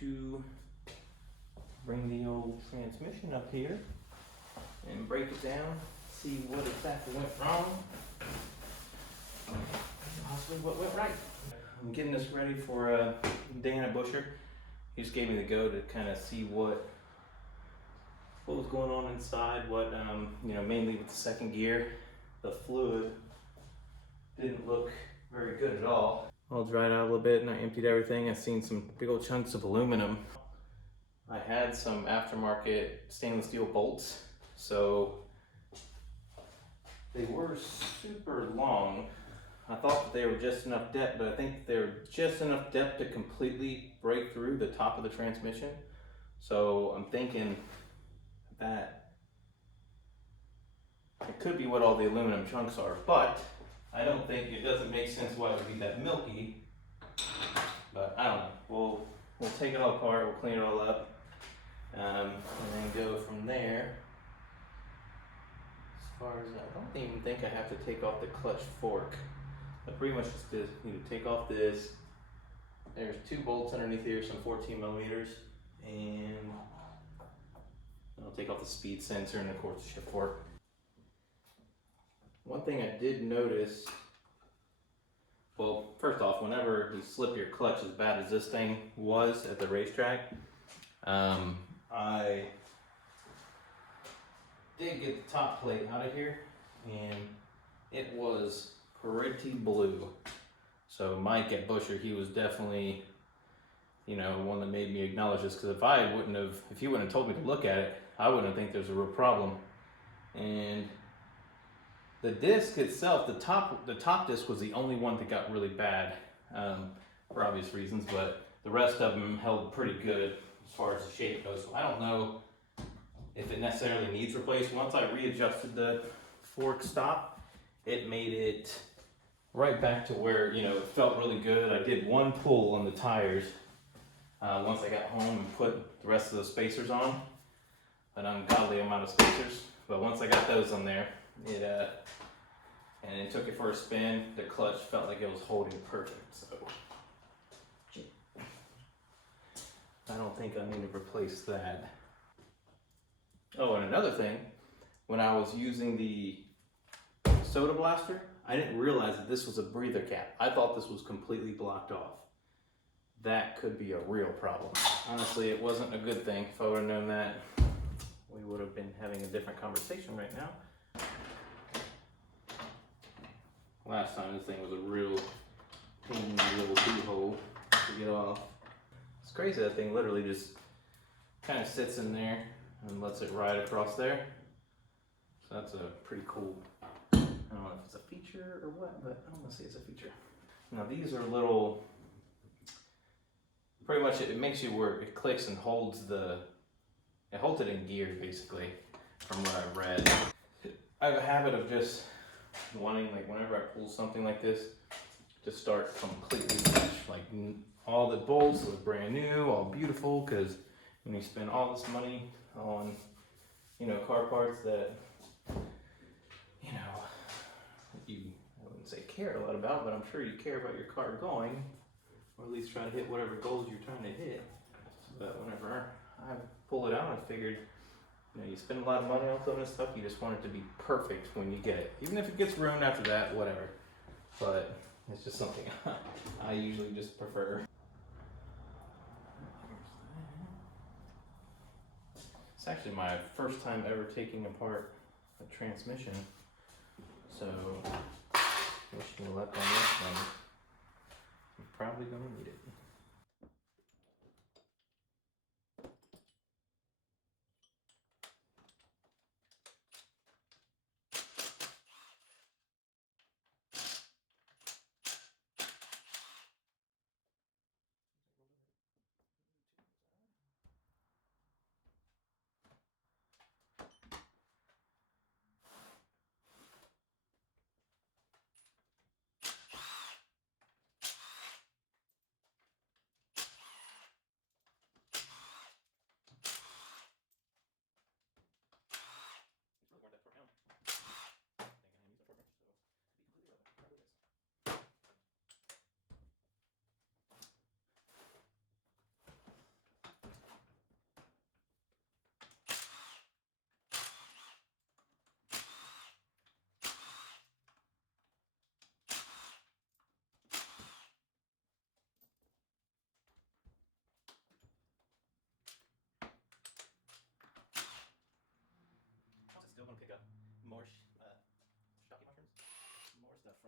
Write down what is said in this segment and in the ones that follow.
to bring the old transmission up here and break it down, see what exactly went wrong, possibly what went right. I'm getting this ready for Dana Busher. He just gave me the go to kind of see what was going on inside, what, mainly with the second gear. The fluid didn't look very good at all. All dried out a little bit and I emptied everything. I've seen some big old chunks of aluminum. I had some aftermarket stainless steel bolts, so they were super long. I thought that they were just enough depth, but I think they're just enough depth to completely break through the top of the transmission. So I'm thinking that it could be what all the aluminum chunks are, but I don't think it doesn't make sense why it would be that milky. But I don't know. We'll take it all apart, we'll clean it all up, and then go from there. As far as I don't even think I have to take off the clutch fork. I pretty much just need to take off this. There's 2 bolts underneath here, some 14 millimeters, and I'll take off the speed sensor and of course the shift fork. One thing I did notice, well, first off, whenever you slip your clutch as bad as this thing was at the racetrack, I did get the top plate out of here and it was pretty blue. So Mike at Busher, he was definitely, one that made me acknowledge this, because if he wouldn't have told me to look at it, I wouldn't think there's a real problem. And the disc itself, the top disc was the only one that got really bad, for obvious reasons, but the rest of them held pretty good as far as the shape goes. So I don't know if it necessarily needs replaced. Once I readjusted the fork stop, it made it right back to where, it felt really good. I did one pull on the tires once I got home and put the rest of those spacers on, an ungodly amount of spacers. But once I got those on there, and it took it for a spin, the clutch felt like it was holding perfect. So I don't think I need to replace that. Oh, and another thing, when I was using the soda blaster, I didn't realize that this was a breather cap. I thought this was completely blocked off. That could be a real problem. Honestly, it wasn't a good thing. If I would have known that, we would have been having a different conversation right now. Last time this thing was a real pain in the little hole to get off. It's crazy, that thing literally just kind of sits in there and lets it ride across there. So that's a pretty cool, I don't know if it's a feature or what, but I'm gonna say it's a feature. Now these are little, pretty much it makes you where it clicks and holds it in gear basically, from what I've read. I have a habit of just wanting, like whenever I pull something like this, to start completely fresh. Like all the bolts look brand new, all beautiful, because when you spend all this money on, car parts that, I wouldn't say care a lot about, but I'm sure you care about your car going, or at least try to hit whatever goals you're trying to hit. But whenever I pull it out, I figured, you spend a lot of money on some of this stuff, you just want it to be perfect when you get it. Even if it gets ruined after that, whatever. But it's just something I usually just prefer. It's actually my first time ever taking apart a transmission. So, wishing you luck on this one. I'm probably gonna need it.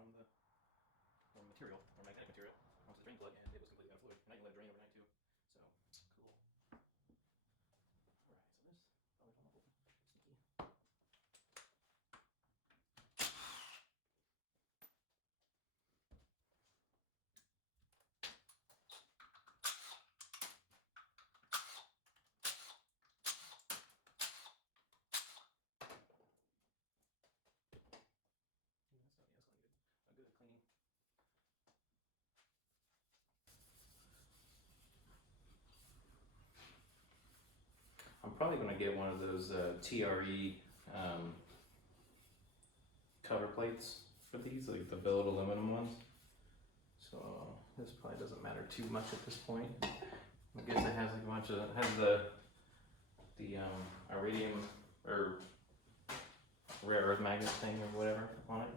from the material, or magnetic material, onto the drain plug, and it was completely out of fluid. And I can let it drain overnight too. So cool. Alright, so this probably don't open. Sneaky. So yeah, it's gonna need a good cleaning. I'm probably gonna get one of those TRE cover plates for these, like the billet aluminum ones. So this probably doesn't matter too much at this point. I guess it has like a bunch of, it has the iridium or rare earth magnet thing or whatever on it.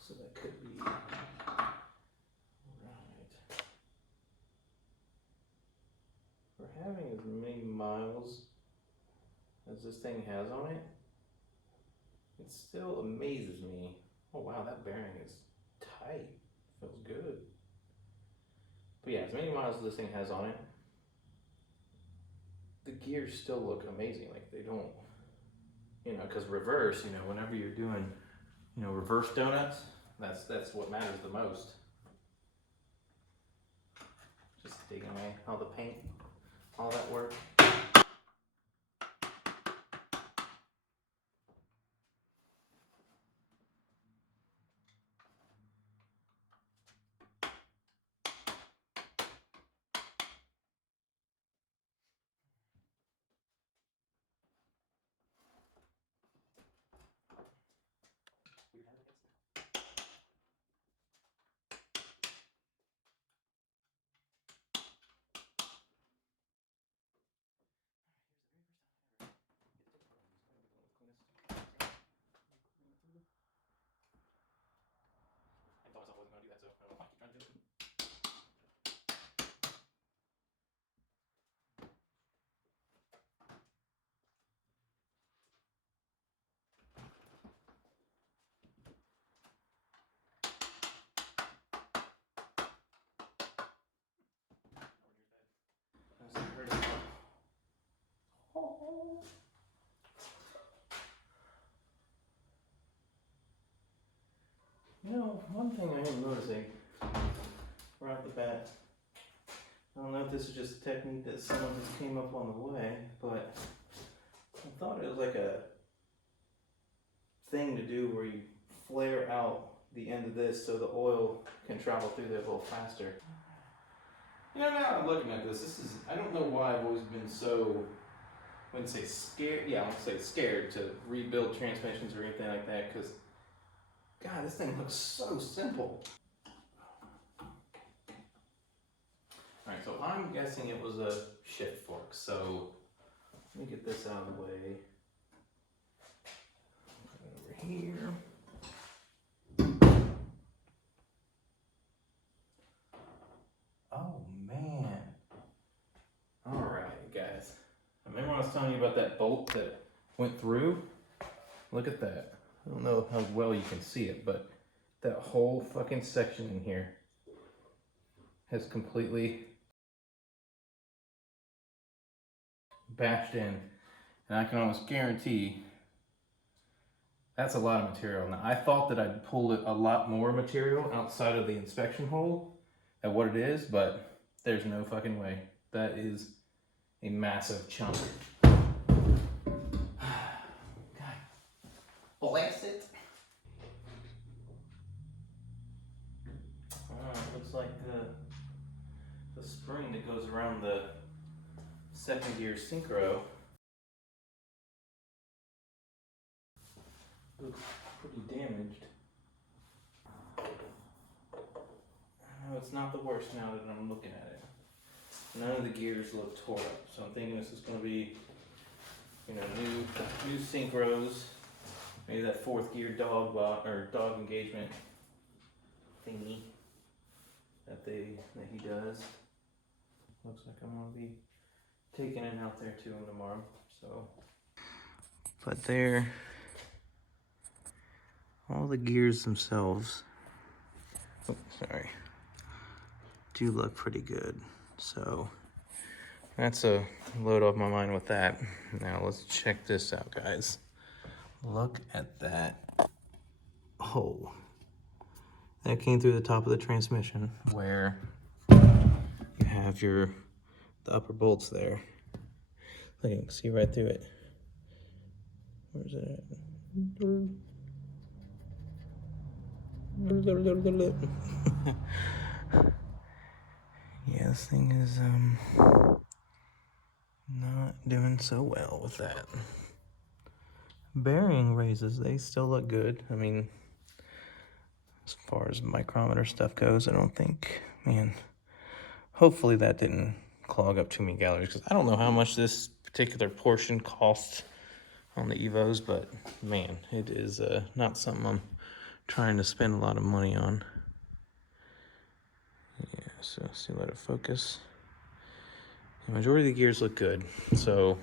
So that could be right. For having as many miles as this thing has on it, it still amazes me. Oh wow, that bearing is tight. Feels good. But yeah, as many miles as this thing has on it, the gears still look amazing. Like they don't, because reverse, whenever you're doing, reverse donuts, that's what matters the most. Just taking away all the paint, all that work. Weird how that gets there. I thought myself I wasn't going to do that, so I don't know why I keep trying to do it. One thing I am noticing right off the bat, I don't know if this is just a technique that someone just came up on the way, but I thought it was like a thing to do where you flare out the end of this so the oil can travel through there a little faster. Now I'm looking at this, I don't know why I've always been so, I wouldn't say scared, I wouldn't say scared to rebuild transmissions or anything like that, because God, this thing looks so simple. Alright, so I'm guessing it was a shift fork, so let me get this out of the way. Over here. Oh man. Alright guys. Remember I was telling you about that bolt that went through? Look at that. I don't know how well you can see it, but that whole fucking section in here has completely bashed in. And I can almost guarantee that's a lot of material. Now I thought that I'd pulled a lot more material outside of the inspection hole at what it is, but there's no fucking way. That is a massive chunk. God, bless it. Looks like the spring that goes around the second gear synchro looks pretty damaged. No, it's not the worst now that I'm looking at it. None of the gears look tore up, so I'm thinking this is going to be, new synchros. Maybe that fourth gear dog engagement thingy that he does. Looks like I'm gonna be taking it out there to him tomorrow. So, but there all the gears themselves, oh, sorry, do look pretty good. So that's a load off my mind with that. Now let's check this out, guys. Look at that hole. That came through the top of the transmission where you have the upper bolts there. Look, you can see right through it. Where's it at? Yeah, this thing is not doing so well with that. Bearing raises, they still look good. I mean, as far as micrometer stuff goes, I don't think, man, hopefully that didn't clog up too many galleries, because I don't know how much this particular portion costs on the EVOs, but man, it is not something I'm trying to spend a lot of money on. Yeah, so see, let it focus. The majority of the gears look good, so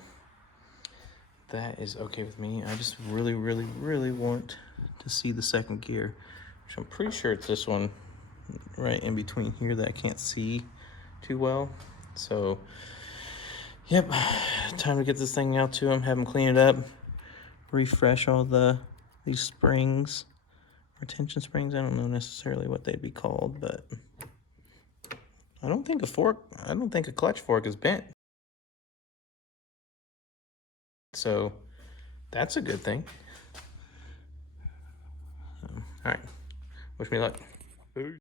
that is okay with me. I just really, really, really want to see the second gear, which I'm pretty sure it's this one right in between here that I can't see too well. So, yep, time to get this thing out to him, have him clean it up, refresh all these springs, retention springs. I don't know necessarily what they'd be called, but I don't think a clutch fork is bent. So that's a good thing. All right, wish me luck.